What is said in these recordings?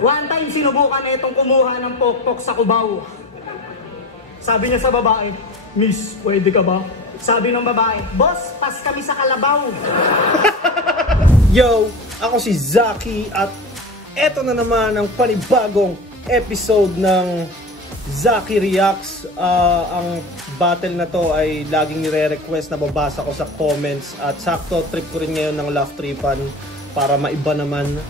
One time sinubukan na itong kumuha ng pokpok sa Cubao. Sabi niya sa babae, "Miss, pwede ka ba?" Sabi ng babae, "Boss, pas kami sa Kalabaw." Yo, ako si Zaki at eto na naman ang panibagong episode ng Zaki Reacts. Ang battle na to ay laging nire-request na babasa ko sa comments at sakto trip ko rin ngayon ng Laugh Tripan para maiba naman.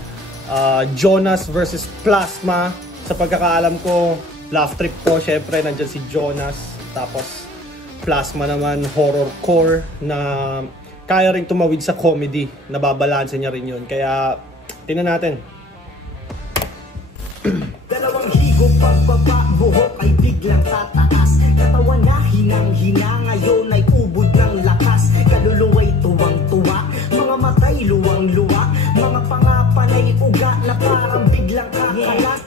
Jonas versus Plasma. Sa pagkakaalam ko, laugh trip ko, syempre nandyan si Jonas, tapos Plasma naman horrorcore na kaya rin tumawid sa comedy, nababalanse niya rin yun, kaya tingnan natin. Dalawang higop pagbaba, buhok ay biglang tataas. Katawan na hinang-hina, ngayon ay ubod ng lakas. Kaluluwa'y tuwang-tuwa, mga matay luwang-luwa, mga pangapanay uga na parang biglang kakalas.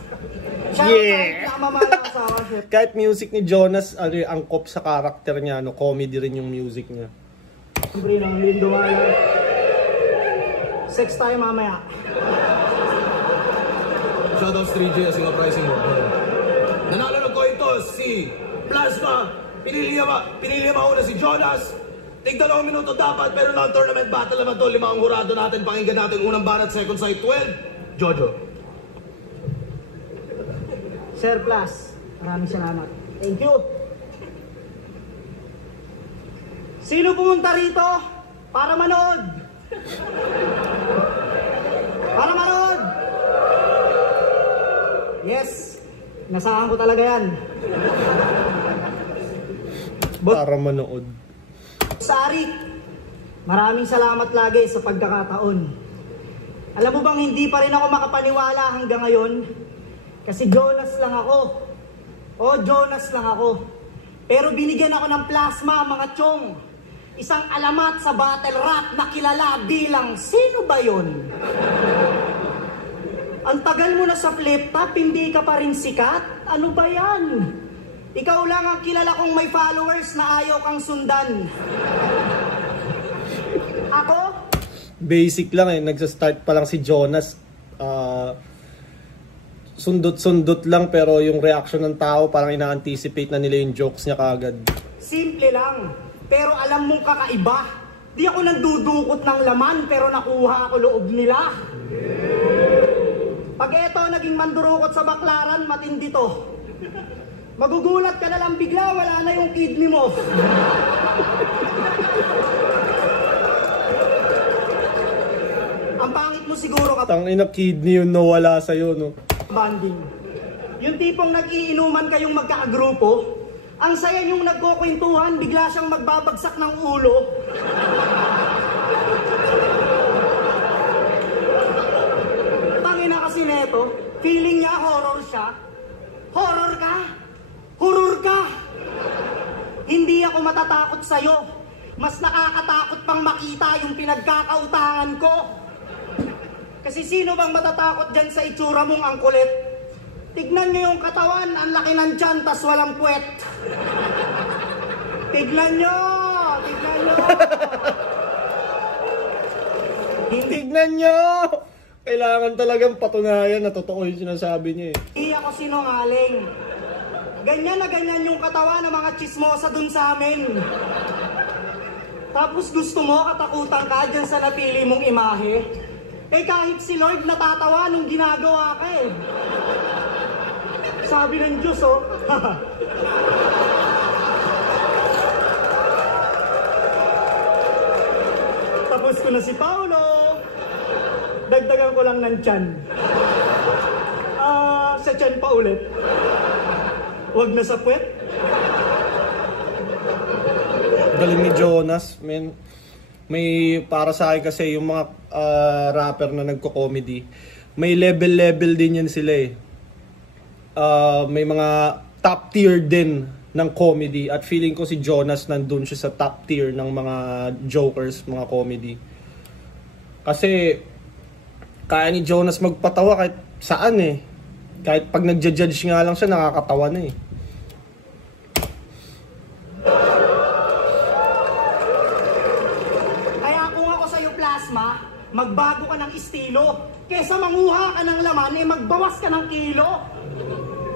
Yeah! Kahit music ni Jonas, angkop sa karakter niya, no? Comedy rin yung music niya. Libre ng Lindomala. Sex tayo mamaya. Shoutouts 3J, Asing Uprising mo. Nanalo ko ito si Plasma. Pinili niya mauna si Jonas. Tig 2 minuto dapat, pero non-tournament battle naman to. 5 ang hurado natin. Pakinggan natin unang barat, second side 12. Jojo. Sir Plus, maraming salamat. Thank you. Sino pumunta rito para manood? Para manood! Yes, nasahan ko talaga yan. Para manood. Sari, maraming salamat lagi sa pagkakataon. Alam mo bang hindi pa rin ako makapaniwala hanggang ngayon? Kasi Jonas lang ako. Jonas lang ako. Pero binigyan ako ng Plasma, mga chong. Isang alamat sa battle rap na kilala bilang sino ba yun? Ang tagal mo na sa flip top, hindi ka pa rin sikat? Ano ba yan? Ikaw lang ang kilala kong may followers na ayaw kang sundan. Ako? Basic lang eh, nagsa-start pa lang si Jonas. Sundot-sundot lang, pero yung reaction ng tao parang ina-anticipate na nila yung jokes niya kaagad. Simple lang, pero alam mong kakaiba. Di ako nagdudukot ng laman, pero nakuha ako loob nila. Pag eto naging mandurukot sa baklaran, matindi to. Magugulat ka na lang bigla, wala na yung kidney mo. Ang pangit mo siguro kapag Tangina, kidney yung nawala sa'yo, no? banding. Yung tipong nag-iinuman kayong magkakagrupo, ang saya yung nagkukwentuhan, bigla siyang magbabagsak ng ulo. Tangina kasi neto, feeling niya horror siya. Horror ka? Horror ka! Hindi ako matatakot sa'yo. Mas nakakatakot pang makita yung pinagkakautangan ko. Kasi sino bang matatakot dyan sa itsura mong ang kulit? Tignan nyo yung katawan, ang laki ng tiyan, tas walang puwet. Tignan nyo! Tignan nyo! Tignan nyo! Kailangan talagang patunayan na totoo yung sinasabi niya eh. Hindi ako sinungaling. Ganyan na ganyan yung katawan ng mga chismosa dun sa amin. Tapos gusto mo katakutan ka dyan sa napili mong imahe? Eh kahit si Lord natatawa nung ginagawa ka eh. Sabi ng Diyos oh. Tapos ko na si Paulo. Dagdagan ko lang ng tiyan. Sa tiyan pa ulit. Huwag na sa puwet. Galing ni Jonas, men. May para sa akin kasi yung mga rapper na nagko-comedy, may level din yan sila eh. May mga top tier din ng comedy at feeling ko si Jonas nandun siya sa top tier ng mga jokers, mga comedy. Kasi kaya ni Jonas magpatawa kahit saan eh. Kahit pag nagja-judge nga lang siya, nakakatawa na eh. magbago ka ng estilo. Kesa manguha ka ng laman, eh magbawas ka ng kilo.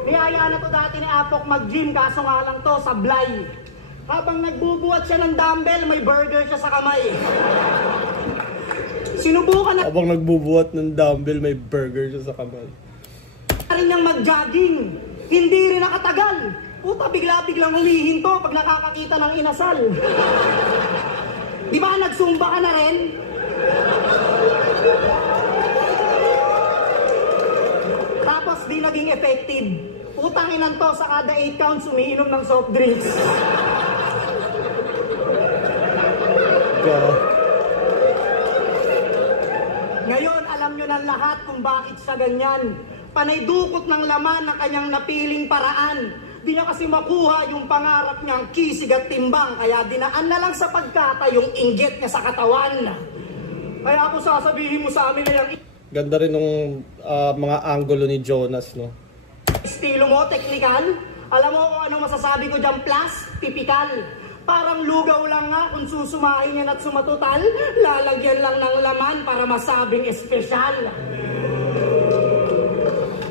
Niyaya na to dati ni Apok mag-gym, kaso nga lang to, sablay. Habang nagbubuhat siya ng dumbbell, may burger siya sa kamay. Sinubukan na Habang nagbubuhat ng dumbbell, may burger siya sa kamay. rin niyang mag-jogging. Hindi rin nakatagal. Puta, bigla-biglang humihinto pag nakakakita ng inasal. Di ba nagsumba ka na rin? Tapos di naging effective. Putang inan to, sa kada 8 counts umiinom ng soft drinks. Ngayon, alam nyo ng lahat kung bakit siya ganyan. Panay dukot ng laman ng kanyang napiling paraan. Di niya kasi makuha yung pangarap niyang kisig at timbang, kaya dinaan na lang sa pagkata yung inggit niya sa katawan. Kaya ako sasabihin mo sa amin na yung Ganda rin ng mga angulo ni Jonas, no? estilo mo, technical. Alam mo kung ano masasabi ko dyan, plus, typical. Parang lugaw lang nga kung susumahin yan at sumatutal, lalagyan lang ng laman para masabing espesyal.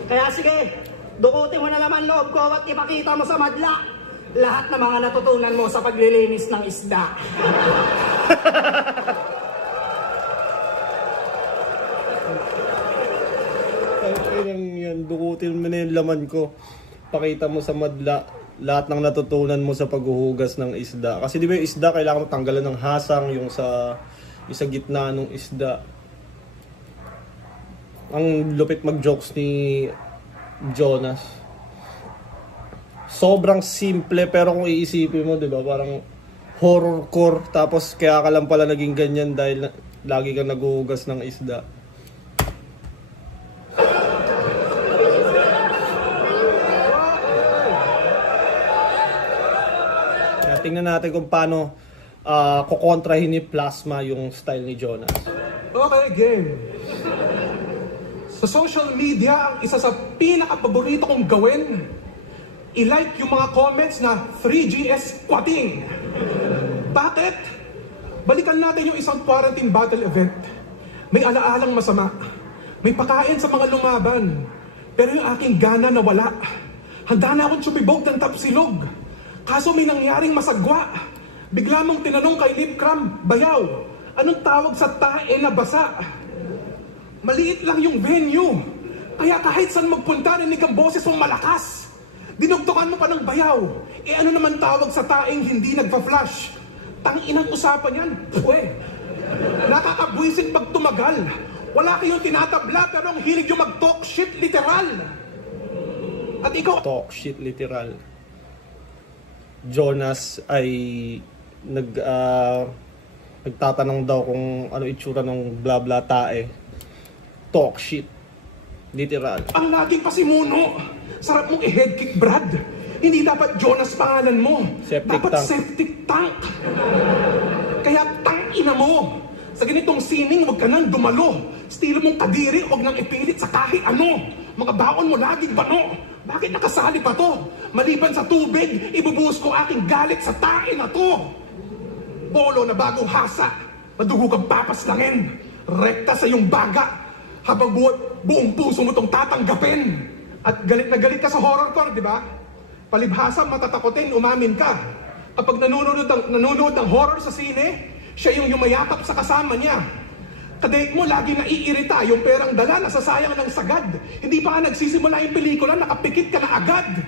Kaya sige, dukutin mo na laman loob ko at ipakita mo sa madla lahat ng mga natutunan mo sa paglilinis ng isda. Yan, dukutin mo na yung laman ko. Pakita mo sa madla lahat ng natutunan mo sa paghuhugas ng isda. Kasi di ba yung isda, kailangan mo tanggalan ng hasang, yung sa gitna ng isda. Ang lupit mag-jokes ni Jonas. Sobrang simple, pero kung iisipin mo, di ba, parang horrorcore. Tapos kaya ka lang pala naging ganyan dahil lagi kang naghuhugas ng isda. Tingnan natin kung paano kukontrahin ni Plasma yung style ni Jonas. Okay, game. Sa social media, ang isa sa pinaka-paborito kong gawin, i-like yung mga comments na 3GS squatting. Bakit? Balikan natin yung isang quarantine battle event. May alaalang masama. May pakain sa mga lumaban. Pero yung aking gana nawala. Handa na akong sumibog ng tapsilog. Kaso may nangyaring masagwa. Bigla mong tinanong kay Lipcram, Bayaw, anong tawag sa tae na basa? Maliit lang yung venue. Kaya kahit saan magpunta, rinig ang boses mong malakas. Dinugtukan mo pa ng bayaw. Eh ano naman tawag sa taeng hindi nagpa-flash? Tanginang usapan yan. Pwe. Nakakabwisit pag tumagal. Wala kayong tinatabla pero ang hilig yung mag-talk shit literal. At ikaw... Talk shit literal. Jonas ay nagtatanong daw kung ano itsura ng bla bla tae. Talk shit. Literal. Ang laging pasimuno. Sarap mong i-head kick, Brad. Hindi dapat Jonas pangalan mo. Septic dapat tank. septic tank. Kaya tangina mo. Sa ganitong sining, huwag ka nang dumalo. Estilo mong kadiri, huwag nang ipilit sa kahit ano. Mga baon mo laging bano. Bakit nakasali pa to? Maliban sa tubig, ibubuhos ko aking galit sa tae na to. Polo na bagong hasa, madugo kang papaslangin. Rekta sa iyong baga, habang buong puso mo tong tatanggapin. At galit na galit ka sa horrorcore, di ba? Palibhasa, matatakotin, umamin ka. Kapag nanonood ng horror sa sine, siya yung yumayakap sa kasama niya. Kadate mo, lagi naiirita, yung perang dala, nasasayang ng sagad. Hindi pa nga nagsisimula yung pelikula, nakapikit ka na agad.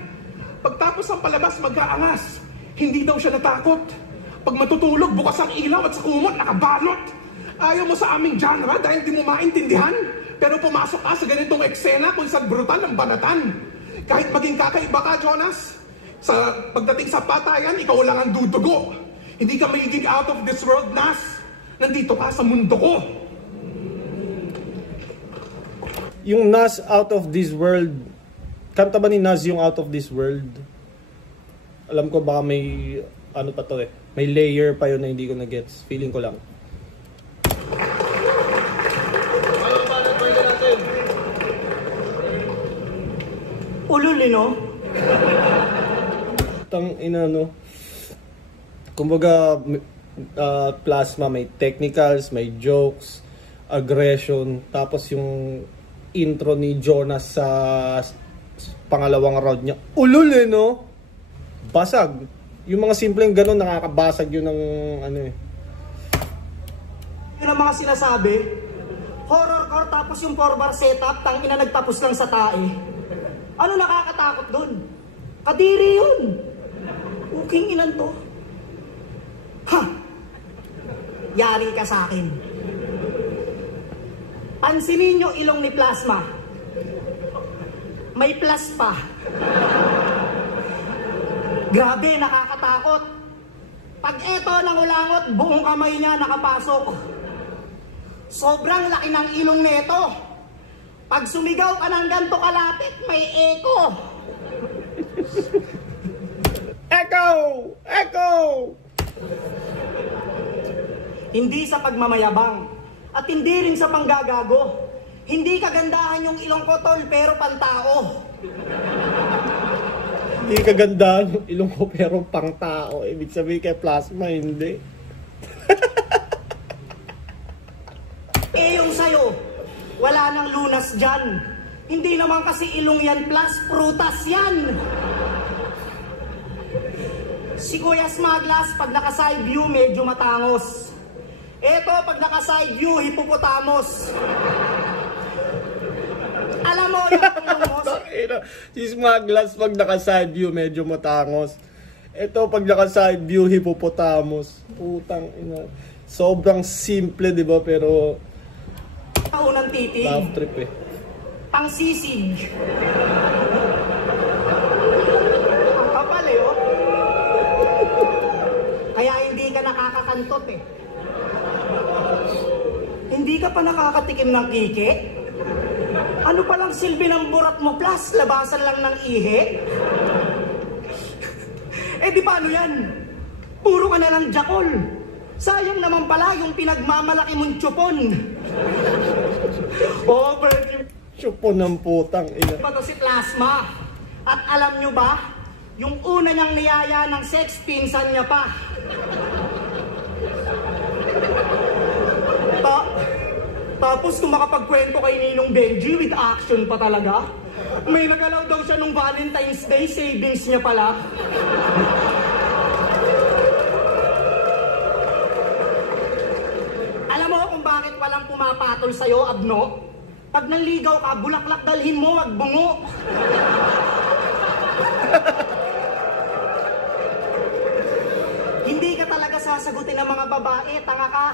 Pagtapos ang palabas, mag-aangas. Hindi daw siya natakot. Pag matutulog, bukas ang ilaw at sa kumot, nakabalot. Ayaw mo sa aming genre dahil di mo maintindihan. Pero pumasok ka sa ganitong eksena kung saan brutal ang banatan. Kahit maging kakaiba ka, Jonas, sa pagdating sa patayan, ikaw lang ang dudugo. Hindi ka magiging out of this world, Nas. Nandito ka sa mundo ko. Yung Nas Out of This World, kanta ba ni Nas yung Out of This World? Alam ko baka may ano pa to eh. May layer pa yun na hindi ko na-gets. Feeling ko lang. Ululi, no? Tang ina, no? Kumbaga, Plasma may technicals, may jokes, aggression. Tapos yung intro ni Jonas sa pangalawang round niya, ulul eh, no? Basag. Yung mga simpleng ganun, nakakabasag yun ng ano eh. Yun ang mga sinasabi, horrorcore tapos yung 4-bar setup, tangina nagtapos lang sa tae. Ano nakakatakot dun? Kadiri yun. Uking inan to. Ha! Yari ka sa akin. Pansinin nyo ilong ni Plasma. May plus pa. Grabe, nakakatakot. Pag eto nangulangot, buong kamay niya nakapasok. Sobrang laki ng ilong nito. Pag sumigaw ka ng ganto kalapit, may echo. Echo! Echo! Hindi sa pagmamayabang at hindi rin sa panggagago. Hindi kagandahan yung ilong ko, tol, pero pantao. Hindi kagandaan yung ilong ko pero pang tao. Ibig sabihin kay Plasma, hindi. Yung sayo, wala nang lunas dyan. Hindi naman kasi ilong yan plus prutas yan. Si Kuya Smaglas, pag naka-side view, medyo matangos. Eto, pag naka-side view, hippopotamus. Alam mo yung tulong. Si Smaglas pag naka-side view, medyo matangos. Ito pag naka-side view, hippopotamus. Putang ina. Sobrang simple, di ba? Pero Unang titig. love trip eh. Pangsisig. Ang kapal eh, oh. Kaya hindi ka nakakakantot eh. Hindi ka pa nakakatikim ng kike? Ano palang silbi ng burat mo plus? Labasan lang ng ihi? Eh di paano yan? Puro ka na lang jakol. Sayang naman pala yung pinagmamalaki mong tsupon. Chupo ng putang ina. Ito si Plasma. At alam nyo ba, yung una niyang niyaya ng sex, pinsan niya pa. Tapos kung makapagkwento kay Ninong Benji with action pa talaga, may nagalaw daw siya nung Valentine's Day, savings niya pala. Alam mo kung bakit walang pumapatol sa'yo, Abno? Pag nanligaw ka, bulaklak dalhin mo, wag bungo. Hindi ka talaga sasagutin ng mga babae, tanga ka.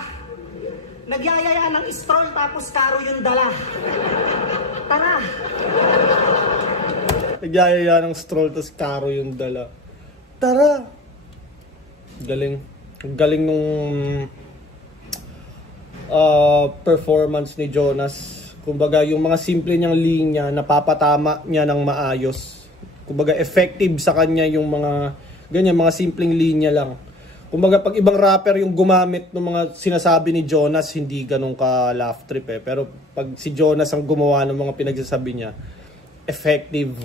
Nagyayaya ng stroll tapos karo yung dala. Tara. Nagyayaya ng stroll tapos karo yung dala. Tara. Galing. Galing nung performance ni Jonas. Kumbaga yung mga simple niyang linya, napapatama niya ng maayos. Kumbaga effective sa kanya yung mga ganyan, mga simpleng linya lang. Kumbaga pag ibang rapper yung gumamit ng mga sinasabi ni Jonas, hindi ganun ka laugh trip eh. Pero pag si Jonas ang gumawa ng mga pinagsasabi niya, effective.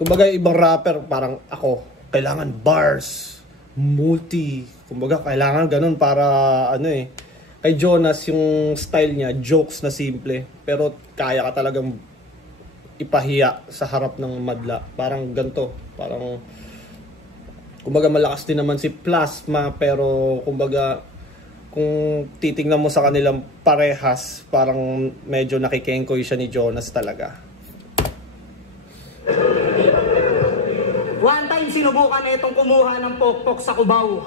Kumbaga ibang rapper parang ako, kailangan bars, multi. Kumbaga kailangan ganun para ano eh. Kay Jonas yung style niya, jokes na simple. Pero kaya ka talagang ipahiya sa harap ng madla. Parang ganito, parang kumbaga malakas din naman si Plasma, pero kumbaga kung titingnan mo sa kanilang parehas, parang medyo nakikengkoy siya ni Jonas talaga. One time sinubukan na itong kumuha ng pokpok sa Cubao.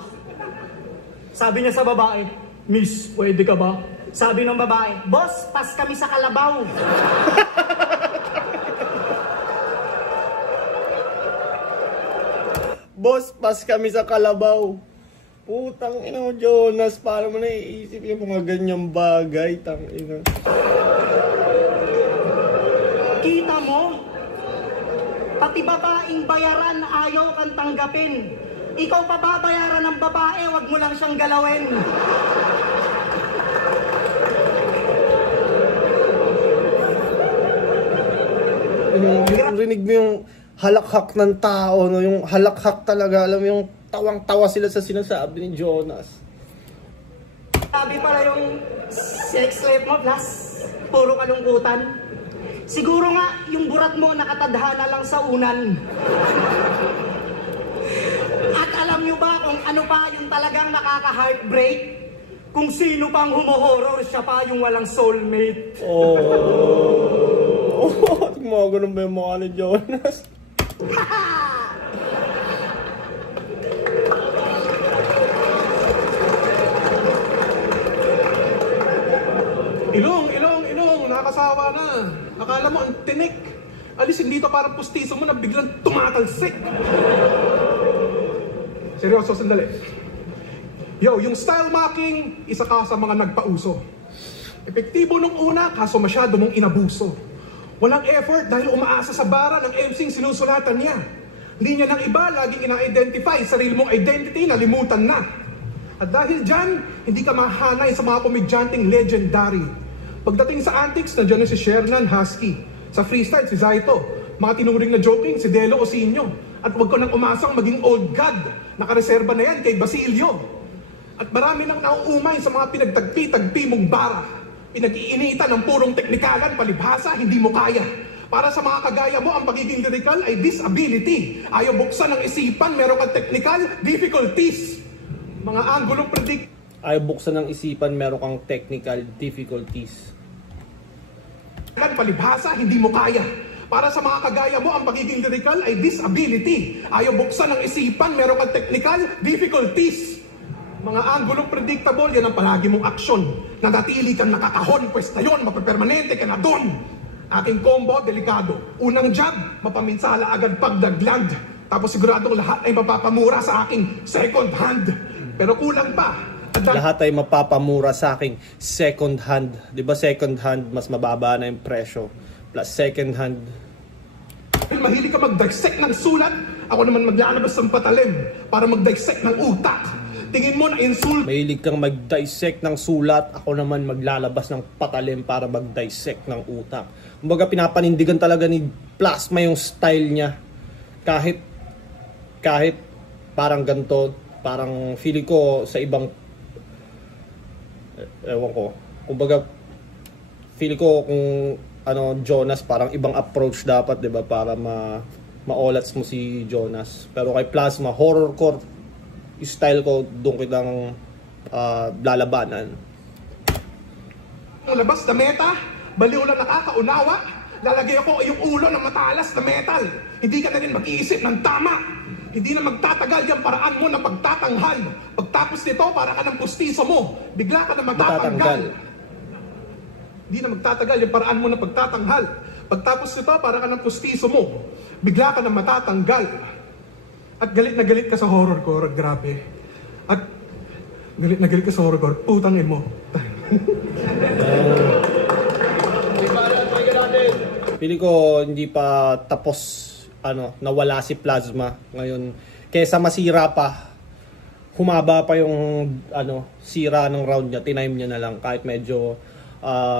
Sabi niya sa babae, "Miss, pwede ka ba?" Sabi ng babae, "Boss, pas kami sa kalabaw." Boss, pas kami sa kalabaw. Putang ina mo, Jonas, paano mo naiisip yung mga ganyang bagay? Tang ina. Kita mo? Pati babaeng bayaran ayaw kang tanggapin. Ikaw pa babayaran ng babae, wag mo lang siyang galawin. Yung rinig mo yung halakhak ng tao, no? Yung halakhak talaga, alam mo yung tawang-tawa sila sa sinasabi ni Jonas. grabe pala yung sex life mo, plus puro kalungkutan. Siguro nga, yung burat mo nakatadhana lang sa unan. At alam nyo ba kung ano pa yung talagang nakaka-heartbreak? Kung sino pang humuhorror, siya pa yung walang soulmate. Mga ganun ba yung mukha ni Jonas? Ilong, nakakasawa na. Akala mo ang tinik. Alisin dito parang pustiso mo na biglang tumatalsik. Seryoso, sandali. Yo, yung style marking, isa ka sa mga nagpauso. Epektibo nung una, kaso masyado mong inabuso. Walang effort dahil umaasa sa bara ng MC'ng sinusulatan niya. Hindi niya ng iba, laging ina-identify, sarili mong identity, nalimutan na. At dahil dyan, hindi ka mahanay sa mga komedyanteng legendary. Pagdating sa antics, nandiyan na si Shernan Husky. Sa freestyle, si Zaito. Mga tinuring na joking, si Delo Osinio. At huwag ko nang umasang maging old god. Nakareserba na yan kay Basilio. At marami nang nauumay sa mga pinagtagpi-tagpi mong bara. Pinag-iinitan ng purong teknikalan, palibhasa, hindi mo kaya. Para sa mga kagaya mo, ang pagiging lyrical ay disability. Ayaw buksan ng isipan, meron kang technical difficulties. Mga anggulong predict. Ayaw buksan ng isipan, meron kang technical difficulties. Palibhasa, hindi mo kaya. Para sa mga kagaya mo, ang pagiging lyrical ay disability. Ayaw buksan ng isipan, meron kang technical difficulties. Mga anggulong predictable, yan ang palagi mong aksyon. Nanatili kang nakakahon, pwes na yun, mapapermanente ka na doon. Aking combo, delikado. Unang jab, mapaminsala agad pagdagland. Tapos siguradong lahat ay mapapamura sa aking second hand. Pero kulang pa. Lahat ay mapapamura sa aking second hand. Di ba second hand, mas mababa na yung presyo. Plus second hand. Mahilig ka mag-dissect ng sulat, ako naman maglalabas ng patalim para mag-dissect ng utak. Tingin mo na insult. Mahilig kang mag-dissect ng sulat, ako naman maglalabas ng patalim para mag-dissect ng utak. Kumbaga pinapanindigan talaga ni Plasma yung style niya. Kahit parang ganito, parang feeling ko sa ibang ewan ko. Kumbaga feeling ko kung Jonas parang ibang approach dapat, 'di ba, para maolats mo si Jonas. Pero kay Plasma, horrorcore style ko, doon kitang lalabanan. Labas na meta, baliw lang nakakaunawa, lalagay ako yung ulo ng matalas na metal. Hindi ka na rin mag-iisip ng tama. Hindi na magtatagal yung paraan mo na pagtatanghal. Pagtapos nito, para ka ng pustiso mo, bigla ka na magtatanggal. Hindi na magtatagal yung paraan mo na pagtatanghal. Pagtapos nito, para ka ng pustiso mo, bigla ka na matatanggal. At galit na galit ka sa horrorcore, grabe. At galit na galit ka sa horrorcore, putangin mo. Pili ko hindi pa tapos nawala si Plasma ngayon. Kesa masira pa, humaba pa yung sira ng round niya, tinime niya na lang kahit medyo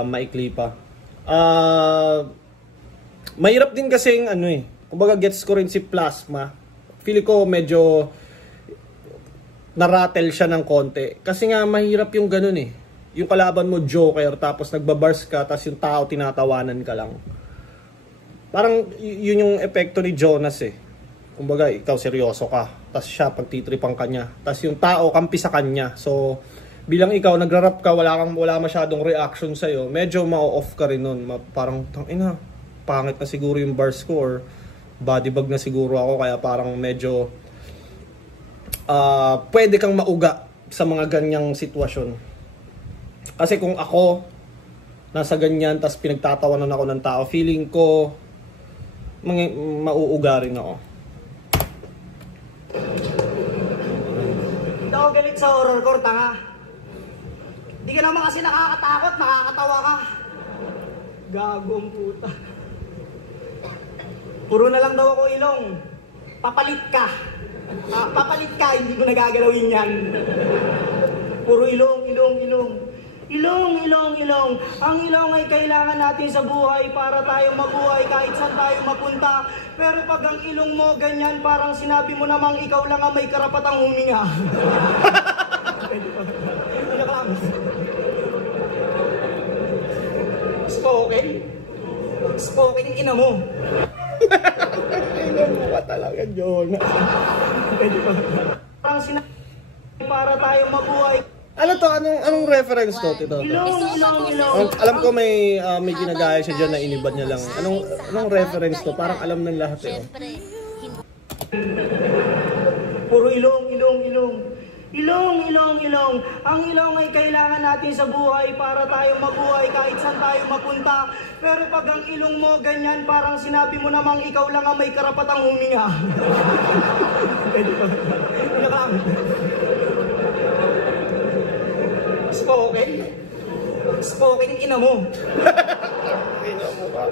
maikli pa. Mahirap din kasing kumbaga gets ko rin si Plasma. Feeling ko medyo narattle siya ng konti. Kasi nga mahirap yung ganun yung kalaban mo joker, tapos nagbabars ka, tapos yung tao tinatawanan ka lang. Parang yun yung epekto ni Jonas Kumbaga ikaw seryoso ka, tapos siya pagtitripan ka niya, tapos yung tao kampi sa kanya. So bilang ikaw nagra-rap ka, wala masyadong reaction sa'yo, medyo ma-off ka rin nun. Parang pangit na siguro yung bars ko, or bodybag na siguro ako, kaya parang medyo pwede kang mauga sa mga ganyang sitwasyon. Kasi kung ako nasa ganyan, tas pinagtatawanan ako ng tao, feeling ko mauuga rin ako. Hindi ako galit sa horrorcore, tanga. Hindi ka naman kasi nakakatakot, nakakatawa ka. Gagong puta. Puro na lang daw ako ilong. Papalit ka. Papalit ka, hindi ko nagagalawin yan. Puro ilong. Ilong. Ang ilong ay kailangan natin sa buhay para tayo mabuhay kahit saan tayo mapunta. Pero pag ang ilong mo ganyan, parang sinabi mo namang ikaw lang ang may karapatang huminga. Spoken? Spoken ina mo. Tingnan mo ka talaga, Jonas. Parang sinabi para tayo mabuhay. Ano to? Anong reference to, Tito? Alam ko may ginagaya siya dyan na inibad niya lang. Anong reference to? Parang alam ng lahat eh. Puro ilong. Ilong. Ang ilong ay kailangan natin sa buhay para tayo mabuhay kahit saan tayo mapunta. Pero pag ang ilong mo ganyan, parang sinabi mo namang ikaw lang ang may karapatang huminga. Spoken ina mo. Ina mo ka.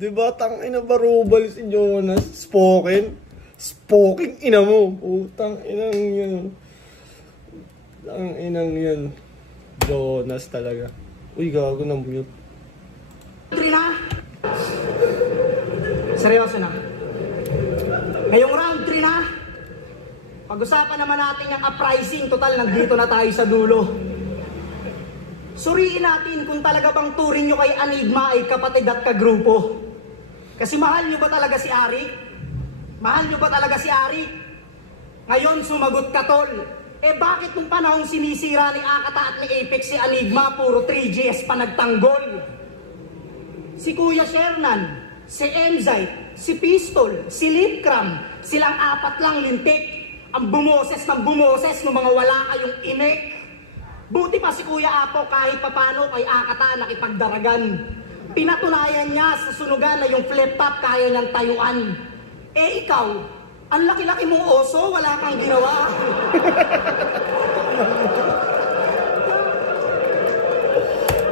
Diba, tangina barubal si Jonas? Spoken ina mo. Utang inang yan. Ang inang yan. Jonas talaga. Uy, gago ng mute. Na. Seryoso na. Ngayong round 3 na. Pag-usapan naman natin yung uprising. Total, nandito na tayo sa dulo. Suriin natin kung talaga bang turing nyo kay Enigma ay kapatid at kagrupo. Kasi mahal nyo ba talaga si Arik? Mahal nyo ba talaga si Arik? Ngayon sumagot ka, tol. Eh bakit nung panahong sinisira ni Akata at ni Apex si Enigma, puro 3GS pa nagtanggol? Si Kuya Shernan, si Emzite, si Pistol, si Lipcram, silang 4 lang lintik. Ang bumoses ng mga wala kayong inek. Buti pa si Kuya Apo kahit papano kay Akata nakipagdaragan. Pinatunayan niya sa sunugan na yung flip-top kaya niyang tayuan. Eh ikaw, ang laki-laki mong oso, wala kang ginawa.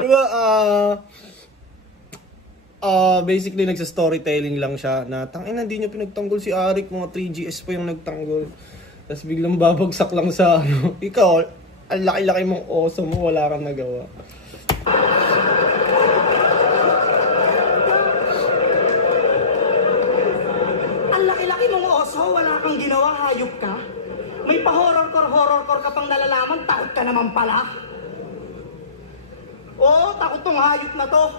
Diba, basically nagsa-storytelling lang siya na tangina hindi niya pinagtanggol si Arik, mga 3GS pa yung nagtanggol. Tapos biglang babagsak lang sa ano, ikaw, ang laki-laki mong oso mo, wala kang nagawa. Ang laki-laki mong oso, wala kang ginawa, hayop ka. May pa-horror-core ka pang nalalaman, takot ka naman pala. Oo, takot tong hayop na to.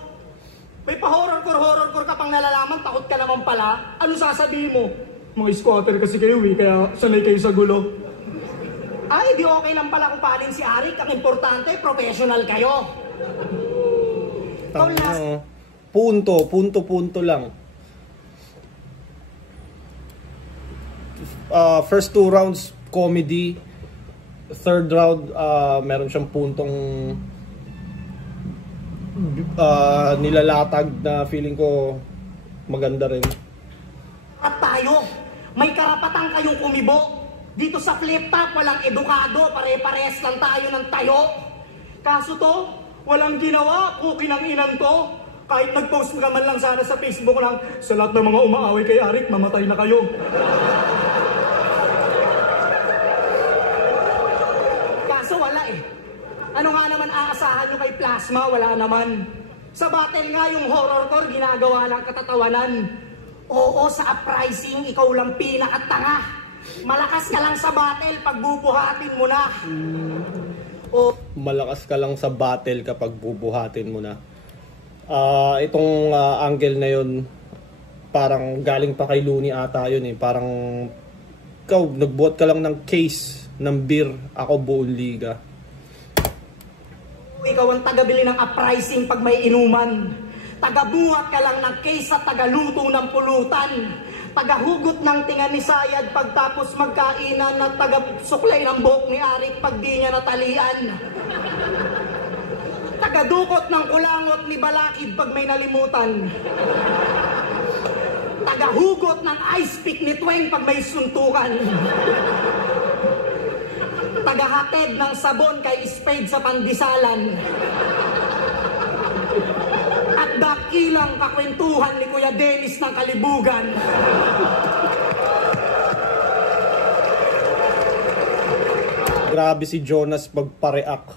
May pa-horror-core ka pang nalalaman, takot ka naman pala. Ano sasabihin mo? Mga squatter kasi kayo kaya sanay kayo sa gulo. Ay, di okay lang pala kung palin si Arik. Ang importante, professional kayo. Punto lang. First 2 rounds, comedy. Third round, meron siyang puntong nilalatag na feeling ko maganda rin. At tayo, may karapatan kayong kumibo. Dito sa flip-top, walang edukado, pare-pares lang tayo ng tayo. Kaso to, walang ginawa, kuki ng inan to. Kahit nag-post ka man lang sana sa Facebook lang, sa lahat ng mga umaaway kay Arik, mamatay na kayo. Kaso wala eh. Ano nga naman aasahan nyo kay Plasma? Wala naman. Sa battle nga yung horrorcore, ginagawa lang katatawanan. Oo, sa uprising, ikaw lang pinakatanga. Malakas ka lang sa battle pag bubuhatin mo na. Malakas ka lang sa battle kapag bubuhatin mo na. Itong angle na yun, parang galing pa kay Looney ata yun eh. Parang ikaw, nagbuhat ka lang ng case ng beer, ako buong liga. Ikaw ang tagabili ng uprising pag may inuman. Tagabuhat ka lang ng case at tagaluto ng pulutan. Tagahugot ng tinga ni Sayad pagtapos magkainan at tagasuklay ng buhok ni Arik pag di niya natalian. Tagadukot ng kulangot ni Balakid pag may nalimutan. Tagahugot ng ice pick ni Tweng pag may suntukan. Tagahatid ng sabon kay Spade sa pandisalan. At dakilang kakwentuhan ni Kuya Dennis ng Kalibugan. Grabe si Jonas magpa-react.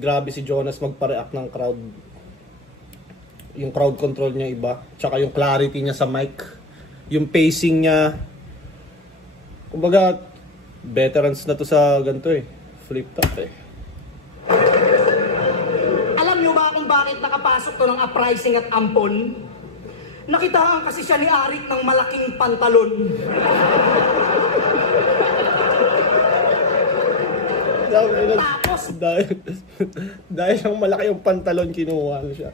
Grabe si Jonas magpa-react ng crowd. Yung crowd control niya iba. Tsaka yung clarity niya sa mic. Yung pacing niya. Kumbaga, veterans na to sa ganito eh. Flip top eh. Alam nyo pagpasok to ng uprising at ampon, nakitaan kasi siya ni Arik ng malaking pantalon. Tapos, dahil ang malaki yung pantalon, kinuha siya.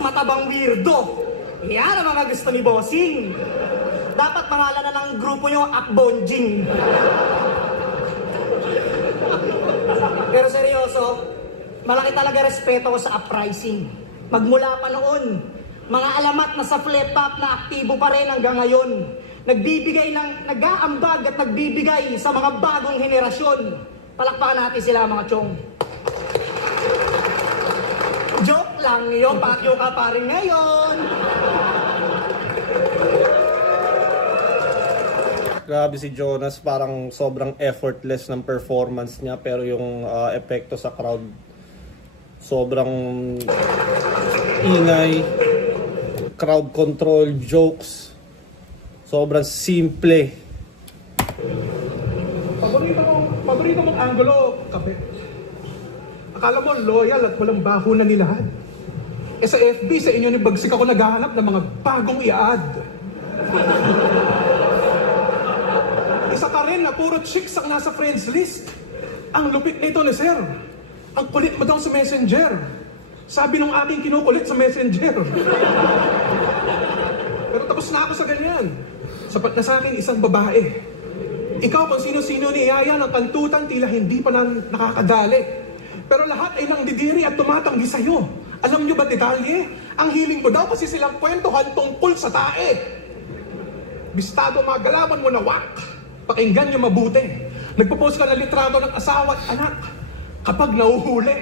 matabang weirdo. Yan ang mga gusto ni Bossing. Dapat pangalan na ng grupo nyo, Akbonjing. Pero seryoso, malaki talaga respeto ko sa uprising. Magmula pa noon, mga alamat na sa flip-top na aktibo pa rin hanggang ngayon. Nag-aambag at nagbibigay sa mga bagong henerasyon. Palakpakan natin sila mga chong. Joke lang yun, pakyo ka pa rin ngayon. Grabe si Jonas, parang sobrang effortless ng performance niya, pero yung epekto sa crowd sobrang ingay, crowd control, jokes, sobrang simple. Paborito mong angulo, kape. Akala mo loyal at walang baho na nilahan. Eh sa FB, sa inyo ni Bagsik ako naghahanap ng mga bagong i-add. Isa ka rin na puro chicks ang nasa friends list. Ang lupit nito ni Sir. Ang kulit mo daw sa messenger. Sabi nung aking kinukulit sa messenger. Pero tapos na ako sa ganyan. Sapat na sa akin isang babae. Ikaw kung sino-sino ni Yaya ng kantutan tila hindi pa nakakadali. Pero lahat ay nangdidiri at tumatanggi sa'yo. Alam nyo ba detalye? Ang hiling mo daw kasi silang kwentuhan tungkol sa tae. Bistado mga galaman mo na wak. Pakinggan nyo mabuti. Nagpo-post ka ng litrato ng asawa at anak. Kapag nauhuli.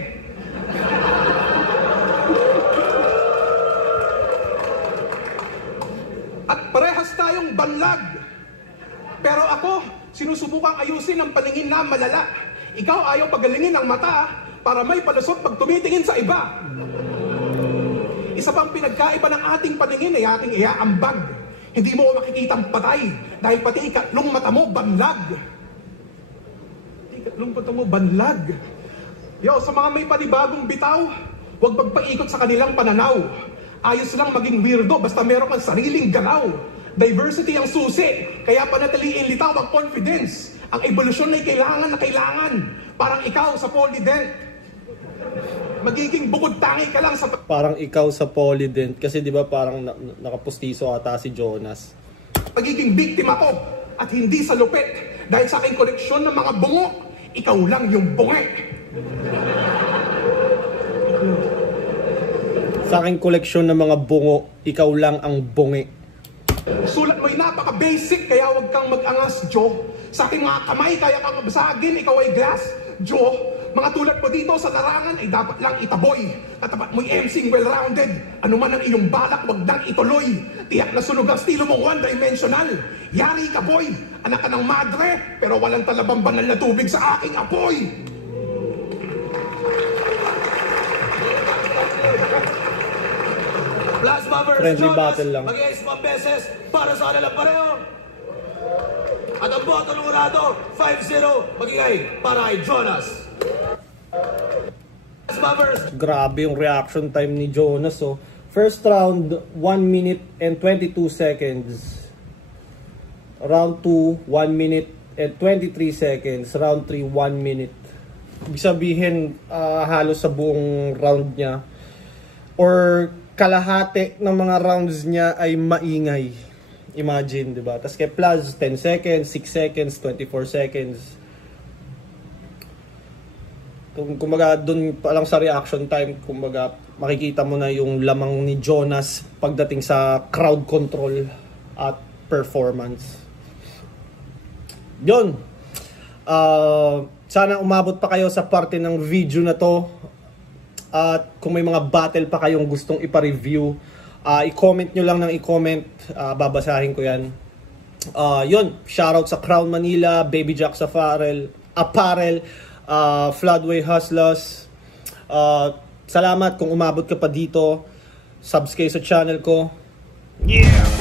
At parehas tayong banlag. Pero ako, sinusubukang ayusin ang paningin na malala. Ikaw ayaw pagalingin ng mata para may palusot pag tumitingin sa iba. Isa pang pinagkaiba ng ating paningin ay ating iaambag. Hindi mo makikitang patay dahil pati ikatlong mata mo banlag. Ikatlong mata mo banlag. Yo, sa mga may panibagong bitaw, huwag magpaikot sa kanilang pananaw. Ayos lang maging weirdo basta meron kang sariling galaw. Diversity ang susi, kaya panatiliin litaw ang confidence. Ang evolusyon ay kailangan na kailangan. Parang ikaw sa Polydent. Magiging bukod tangi ka lang sa... Parang ikaw sa Polydent. Kasi di ba parang nakapustiso ata si Jonas. Pagiging biktima ko at hindi sa lupit. Dahil sa aking koleksyon ng mga bungo, ikaw lang yung bunge. Sa aking koleksyon ng mga bungo, ikaw lang ang bungi. Sulat mo'y napaka-basic, kaya huwag kang mag-angas, Joe. Sa aking mga kamay, kaya kang mabasagin, ikaw ay glass, Joe. Mga tulad mo dito sa larangan ay dapat lang itaboy. Katapat mo'y MCing well-rounded. Ano man ang iyong balak, huwag nang ituloy. Tiyak na sunog ang estilo mong one-dimensional. Yari ka, boy. Anak ka ng madre, pero walang talabang banal na tubig sa aking apoy. Plasma versus Friendly Jonas, battle lang. mag-iisipang beses para sa kanilang pareho. At ang boto ng urado, 5-0, magigay para kay Jonas. Plasma versus Grabe yung reaction time ni Jonas. Oh. First round, 1 minute and 22 seconds. Round 2, 1 minute and 23 seconds. Round 3, 1 minute. Ibig sabihin, halos sa buong round niya or kalahati ng mga rounds niya ay maingay. Imagine, di ba? Tapos kay Plaz, 10 seconds, 6 seconds, 24 seconds. Kumbaga, dun pa lang sa reaction time, kumbaga, makikita mo na yung lamang ni Jonas pagdating sa crowd control at performance. Yun. Sana umabot pa kayo sa parte ng video na to. At kung may mga battle pa kayong gustong ipa-review, i-comment nyo lang ng i-comment. Babasahin ko yan. Yun, shoutout sa Crown Manila, Baby Jack Apparel, Floodway Hustlers. Salamat kung umabot ka pa dito. Subscribe sa channel ko. Yeah!